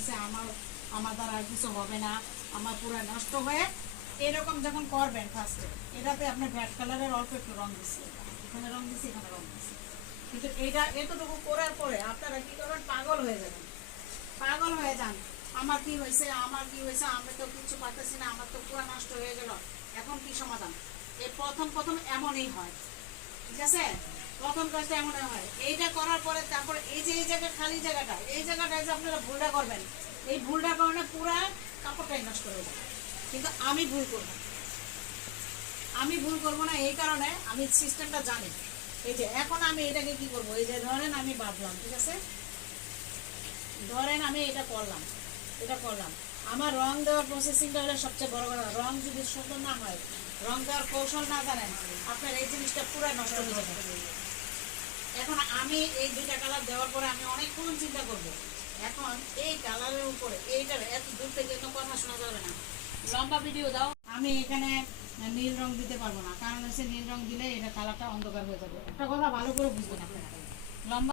হয়েছে আমার আমার দ্বারা আর কিছু হবে না, আমার পুরো নষ্ট হয়ে এরকম যখন করবেন ফার্স্টে এটাতে আপনি ব্যাড কালারের অল্প একটু রং দিচ্ছি এখানে রং দিচ্ছি এখানে রং দিচ্ছি কিন্তু এটা এতটুকু করার পরে আপনারা কি করবেন? পাগল হয়ে যাবেন। পাগল হয়ে যান। আমার কি হয়েছে? আমার কি হয়েছে? আমি তো কিছু পারতেছি না, আমার তো পুরো নষ্ট হয়ে গেল। এখন কি সমাধান? এই প্রথম প্রথম এমনই হয়। ঠিক আছে? প্রথম কাজটা এমনই হয়। এইটা করার পরে তারপরে এই যে, এই জায়গা খালি জায়গাটা, এই জায়গাটায় যে আপনারা ভুলটা করবেন, এই ভুলটার কারণে কাপড়টাই নষ্ট হয়ে যাবে। কিন্তু আমি ভুল করব আমি ভুল করব না এই কারণে আমি সিস্টেমটা জানি। এই যে, এখন আমি এটাকে কি করব? এই যে ধরেন আমি বাঁধলাম, ঠিক আছে? ধরেন আমি এটা করলাম এটা করলাম। আমার রং দেওয়ার প্রসেসিংটা হলো সবচেয়ে বড় কথা। রং যদি সুন্দর না হয়, রং দেওয়ার কৌশল না জানেন, আপনার এই জিনিসটা পুরো নষ্ট হয়ে যাবে। এখন আমি এই দুইটা কালার দেওয়ার পরে আমি অনেকক্ষণ চিন্তা করব। এখন এই কালারের উপরে এইটার এত দূর থেকে কথা শোনা যাবে না। লম্বা ভিডিও দাও। আমি এখানে নীল রং দিতে পারব না, কারণ হচ্ছে নীল রং দিলে এটা কালারটা অন্ধকার হয়ে যাবে। একটা কথা ভালো করে বুঝবেন আপনারা। লম্বা